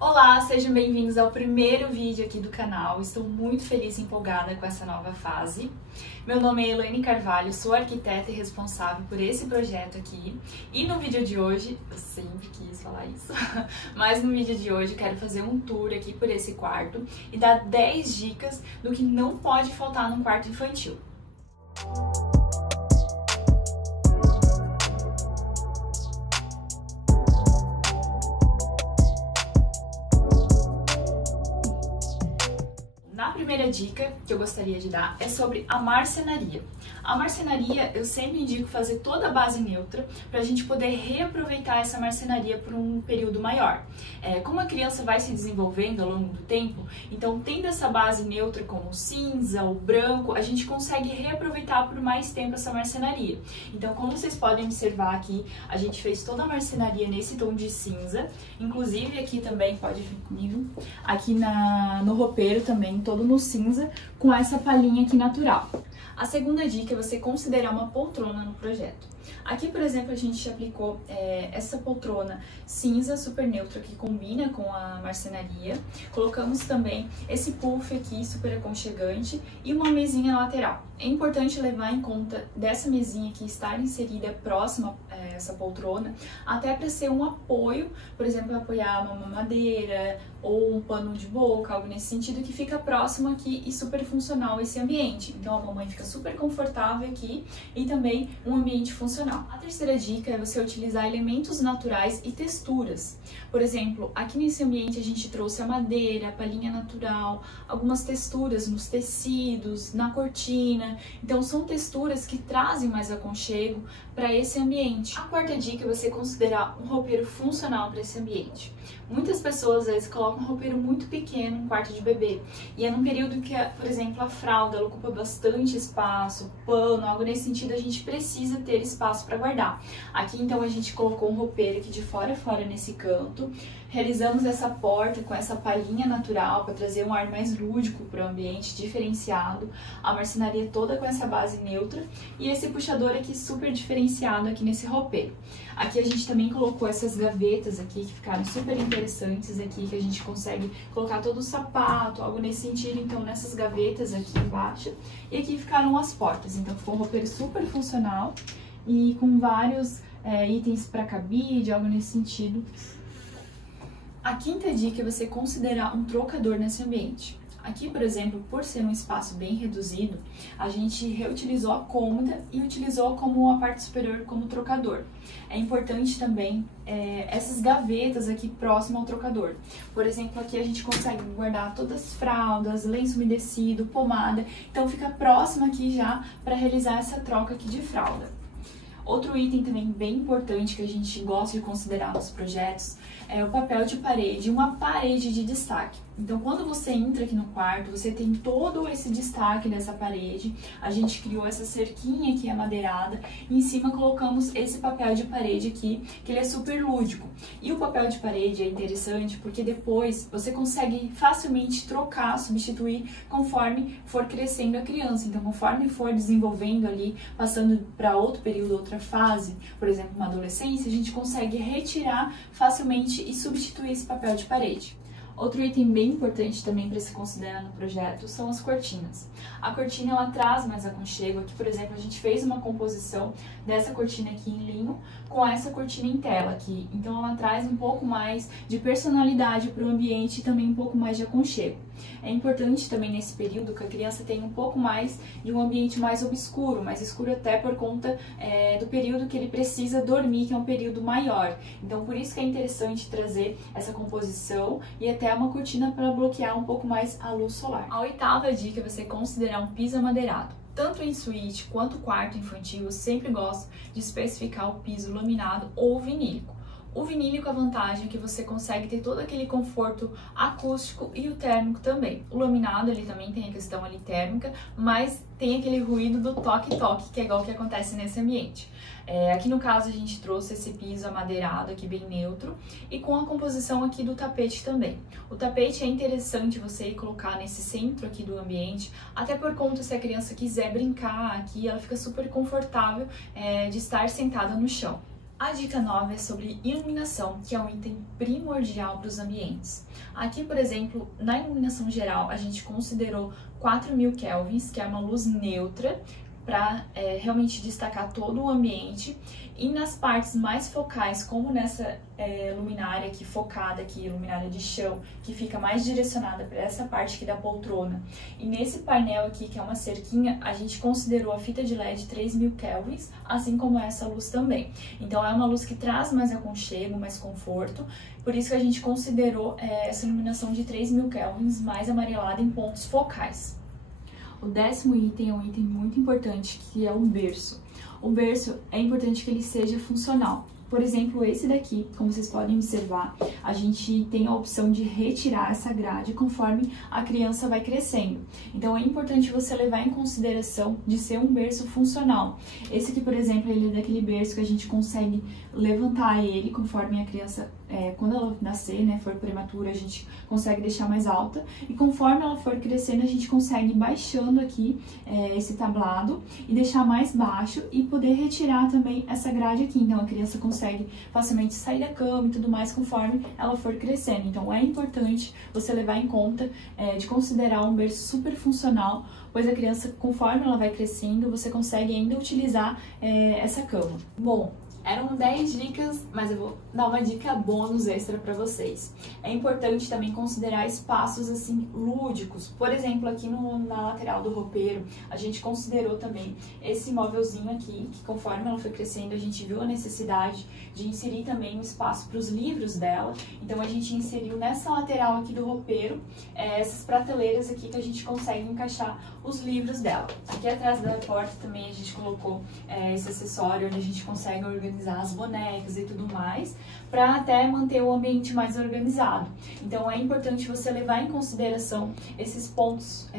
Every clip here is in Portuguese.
Olá, sejam bem-vindos ao primeiro vídeo aqui do canal. Estou muito feliz e empolgada com essa nova fase. Meu nome é Elaine Carvalho, sou arquiteta e responsável por esse projeto aqui. E no vídeo de hoje, eu sempre quis falar isso, mas no vídeo de hoje eu quero fazer um tour aqui por esse quarto e dar 10 dicas do que não pode faltar num quarto infantil. A primeira dica que eu gostaria de dar é sobre a marcenaria. A marcenaria eu sempre indico fazer toda a base neutra para a gente poder reaproveitar essa marcenaria por um período maior. Como a criança vai se desenvolvendo ao longo do tempo, então tendo essa base neutra como o cinza, o branco, a gente consegue reaproveitar por mais tempo essa marcenaria. Então, como vocês podem observar aqui, a gente fez toda a marcenaria nesse tom de cinza, inclusive aqui também, pode vir comigo, aqui no roupeiro também, todo no cinza, com essa palhinha aqui natural. A segunda dica é você considerar uma poltrona no projeto. Aqui, por exemplo, a gente aplicou essa poltrona cinza super neutra que combina com a marcenaria. Colocamos também esse puff aqui super aconchegante e uma mesinha lateral. É importante levar em conta dessa mesinha aqui estar inserida próxima a essa poltrona, até para ser um apoio, por exemplo, apoiar uma mamadeira ou um pano de boca, algo nesse sentido, que fica próximo aqui e super funcional esse ambiente. Então a mamãe fica super confortável aqui e também um ambiente funcional. A terceira dica é você utilizar elementos naturais e texturas. Por exemplo, aqui nesse ambiente a gente trouxe a madeira, a palhinha natural, algumas texturas nos tecidos, na cortina. Então são texturas que trazem mais aconchego para esse ambiente. A quarta dica é você considerar um roupeiro funcional para esse ambiente. Muitas pessoas às vezes colocam um roupeiro muito pequeno em um quarto de bebê e é num período que, por exemplo, a fralda ela ocupa bastante espaço, pano, algo nesse sentido, a gente precisa ter espaço para guardar. Aqui então a gente colocou um roupeiro aqui de fora a fora nesse canto, realizamos essa porta com essa palhinha natural para trazer um ar mais lúdico para o ambiente, diferenciado, a marcenaria toda com essa base neutra e esse puxador aqui super diferenciado aqui nesse roupeiro. Aqui a gente também colocou essas gavetas aqui que ficaram super interessantes aqui, que a gente consegue colocar todo o sapato, algo nesse sentido, então nessas gavetas aqui embaixo. E aqui ficaram as portas, então ficou um roupeiro super funcional e com vários itens para cabide, algo nesse sentido. A quinta dica é você considerar um trocador nesse ambiente. Aqui, por exemplo, por ser um espaço bem reduzido, a gente reutilizou a cômoda e utilizou como a parte superior como trocador. É importante também essas gavetas aqui próximo ao trocador. Por exemplo, aqui a gente consegue guardar todas as fraldas, lenço umedecido, pomada, então fica próximo aqui já para realizar essa troca aqui de fralda. Outro item também bem importante que a gente gosta de considerar nos projetos é o papel de parede, uma parede de destaque. Então, quando você entra aqui no quarto, você tem todo esse destaque dessa parede. A gente criou essa cerquinha aqui amadeirada e em cima colocamos esse papel de parede aqui, que ele é super lúdico. E o papel de parede é interessante porque depois você consegue facilmente trocar, substituir conforme for crescendo a criança. Então, conforme for desenvolvendo ali, passando para outro período, outra fase, por exemplo, uma adolescência, a gente consegue retirar facilmente e substituir esse papel de parede. Outro item bem importante também para se considerar no projeto são as cortinas. A cortina ela traz mais aconchego. Aqui, por exemplo, a gente fez uma composição dessa cortina aqui em linho com essa cortina em tela aqui. Então ela traz um pouco mais de personalidade para o ambiente e também um pouco mais de aconchego. É importante também nesse período que a criança tenha um pouco mais de um ambiente mais obscuro, mais escuro até por conta do período que ele precisa dormir, que é um período maior. Então por isso que é interessante trazer essa composição e até uma cortina para bloquear um pouco mais a luz solar. A oitava dica é você considerar um piso amadeirado. Tanto em suíte quanto quarto infantil, eu sempre gosto de especificar o piso laminado ou vinílico. O vinílico, a vantagem é que você consegue ter todo aquele conforto acústico e o térmico também. O laminado, ele também tem a questão ali térmica, mas tem aquele ruído do toque-toque, que é igual que acontece nesse ambiente. Aqui no caso a gente trouxe esse piso amadeirado aqui bem neutro e com a composição aqui do tapete também. O tapete é interessante você colocar nesse centro aqui do ambiente, até por conta se a criança quiser brincar aqui, ela fica super confortável de estar sentada no chão. A dica 9 é sobre iluminação, que é um item primordial para os ambientes. Aqui, por exemplo, na iluminação geral, a gente considerou 4000 kelvins, que é uma luz neutra, para realmente destacar todo o ambiente. E nas partes mais focais, como nessa luminária aqui focada, aqui, luminária de chão, que fica mais direcionada para essa parte aqui da poltrona. E nesse painel aqui, que é uma cerquinha, a gente considerou a fita de LED 3000 kelvins, assim como essa luz também. Então é uma luz que traz mais aconchego, mais conforto, por isso que a gente considerou essa iluminação de 3000 kelvins mais amarelada em pontos focais. O 10º item é um item muito importante, que é o berço. O berço é importante que ele seja funcional. Por exemplo, esse daqui, como vocês podem observar, a gente tem a opção de retirar essa grade conforme a criança vai crescendo. Então é importante você levar em consideração de ser um berço funcional. Esse aqui, por exemplo, ele é daquele berço que a gente consegue levantar ele conforme a criança, quando ela nascer, né, for prematura, a gente consegue deixar mais alta. E conforme ela for crescendo, a gente consegue ir baixando aqui esse tablado e deixar mais baixo e poder retirar também essa grade aqui. Então a criança consegue facilmente sair da cama e tudo mais conforme ela for crescendo. Então é importante você levar em conta de considerar um berço super funcional, pois a criança, conforme ela vai crescendo, você consegue ainda utilizar essa cama. Bom, eram 10 dicas, mas eu vou dar uma dica bônus extra para vocês. É importante também considerar espaços assim lúdicos. Por exemplo, aqui na lateral do roupeiro, a gente considerou também esse móvelzinho aqui, que conforme ela foi crescendo, a gente viu a necessidade de inserir também um espaço para os livros dela. Então a gente inseriu nessa lateral aqui do roupeiro essas prateleiras aqui que a gente consegue encaixar os livros dela. Aqui atrás da porta também a gente colocou esse acessório onde a gente consegue organizar as bonecas e tudo mais, para até manter o ambiente mais organizado. Então é importante você levar em consideração esses pontos,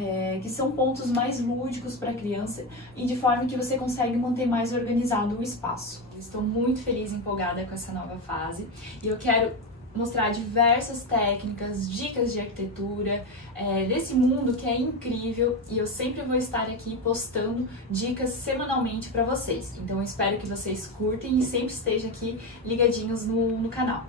que são pontos mais lúdicos para a criança e de forma que você consegue manter mais organizado o espaço. Estou muito feliz e empolgada com essa nova fase e eu quero mostrar diversas técnicas, dicas de arquitetura, desse mundo que é incrível, e eu sempre vou estar aqui postando dicas semanalmente para vocês. Então eu espero que vocês curtem e sempre estejam aqui ligadinhos no canal.